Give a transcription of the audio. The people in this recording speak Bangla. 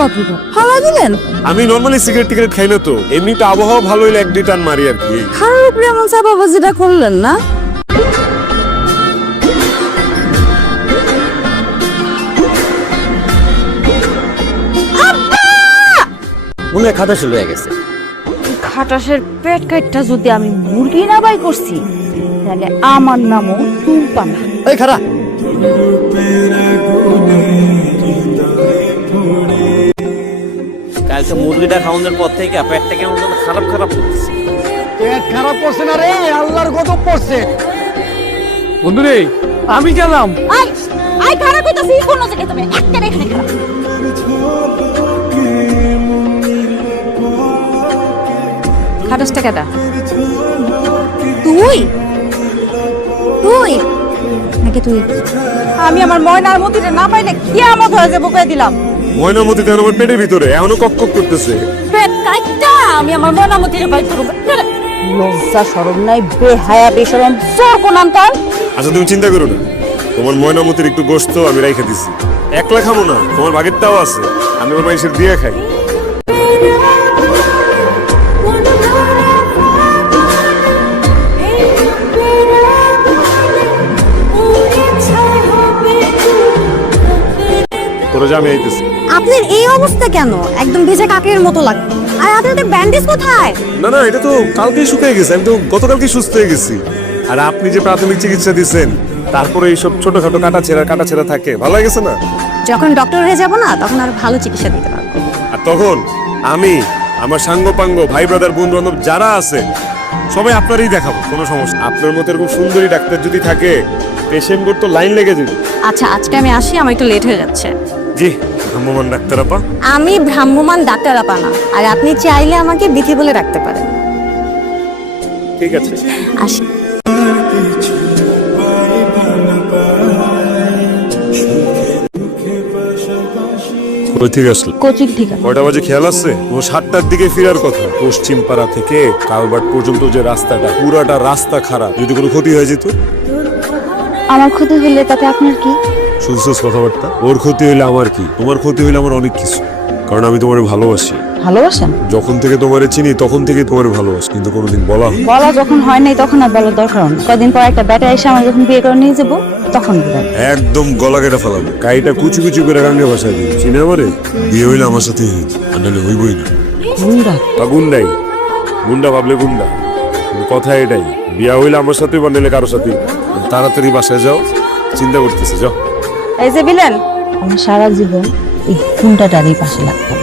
বাপরে ফালা দিলেন? আমি নরমালি সিগারেট টিগারেট খাই না তো, এমনিতে আবহাওয়া ভালো হইলে এক দুই টান মারি আর কি। খারাপ উপরে এমন চাপাবাজিটা করলেন না? মনে হয় খাতা শুরু হয়ে গেছে। খাটাসের পেট কাটটা যদি আমি মুরগি না বাই করছি তাহলে আমার নামও টুম্পা না। এই খারা কালকে মুরগিটা খাওয়ানোর পর থেকে পেটটা কেমন যেন খারাপ খারাপ করতেছে। পেট খারাপ করছে না রে, আল্লাহর গজব পড়ছে। বন্ধু রে, আমি গেলাম। আই আই খারাপ কইতাছি কোন জায়গায় তুমি একটা এখানে খারাপ। খাটাসটা কেডা? তুই তুই নাকি তুই? আমি আমার ময়নার মতিরে না পাইলে কিয়ামত হয়ে যাবে কই দিলাম। ময়নামতি তো আমার পেটের ভিতরে এখনো কক কক করতেছে। পেট কাইটা আমি আমার ময়নার মতিরে বাই করব। লজ্জা শরম নাই, বেহায়া বেশরম চোর কোনান তার। আচ্ছা তুমি চিন্তা করো না, তোমার ময়নামতির একটু গোশত আমি রাইখা দিছি। একলা খাবো না, তোমার ভাগেরটাও আছে, আমি আমার মানুষের দিয়ে খাই। তোরা যা, আমি আইতেছি। আপনার এই অবস্থা কেন? একদম ভেজা কাকের মতো লাগছে। আর আপনাদের ব্যান্ডেজ কোথায়? না না, এটা তো কালকেই শুকিয়ে গেছে, আমি তো গতকালকেই সুস্থ হয়ে গেছি। আর আপনি যে প্রাথমিক চিকিৎসা দিচ্ছেন, তারপরে এইসব ছোটখাটো কাটা ছেঁড়া থাকে, ভালো হয়ে গেছে না? যখন ডক্টর হয়ে যাব না তখন আর ভালো চিকিৎসা দিতে পারবো। আর তখন আমি, আমার সাঙ্গ পাঙ্গ ভাই ব্রাদার বন্ধু বান্ধব যারা আছে সবাই আপনারই দেখাবো, কোনো সমস্যা। আপনার মতো এরকম সুন্দরী ডাক্তার যদি থাকে, পেশেন্ট তো লাইন লেগে যাবে। আচ্ছা আজকে আমি আসি, আমার একটু লেট হয়ে যাচ্ছে। জি, ভ্রাম্যমান ডাক্তার আপা। আমি ভ্রাম্যমান ডাক্তার আপা না, আর আপনি চাইলে আমাকে বিথি বলে রাখতে পারেন। ঠিক আছে, আসি। কই থেকে আসলে? কোচিং ঠিক আছে। কয়টা বাজে খেয়াল আছে? ও 7টার দিকে ফেরার কথা। পশ্চিম পাড়া থেকে কালবাট পর্যন্ত যে রাস্তাটা, পুরাটা রাস্তা খারাপ। যদি কোনো ক্ষতি হয়ে যেত? আমার ক্ষতি হলে তাতে আপনার কি? শুনছিস কথাবার্তা? ওর ক্ষতি হইলে আমার কি, তোমার ক্ষতি হইলে আমার অনেক কিছু। কারণ আমি তোমারে ভালোবাসি। ভালোবাসেন? যখন থেকে তোমারে চিনি তখন থেকে তোমারে ভালোবাসি, কিন্তু কোনোদিন বলা হয় বলা যখন হয় নাই তখন আর বলার দরকার নেই। কদিন পর একটা ব্যাটা এসে আমার যখন বিয়ে করে নিয়ে যাবো তখন বলবেন। একদম গলা কেটে ফেলাবো, কাইটা কুচি কুচি করে গাঙ্গে ভাষায় দিই। চিনে আমারে? বিয়ে হইলে আমার সাথে আনালে হইবই না। গুন্ডা? বা গুন্ডাই, গুন্ডা ভাবলে গুন্ডা, কিন্তু কথা এটাই, বিয়া হইলে আমার সাথেই বানাইলে কারোর সাথে। তাড়াতাড়ি বাসায় যাও, চিন্তা করতেছে, যাও। এই যে বিলেন, আমার সারা জীবন এই গুন্ডাটারই পাশে লাগবে।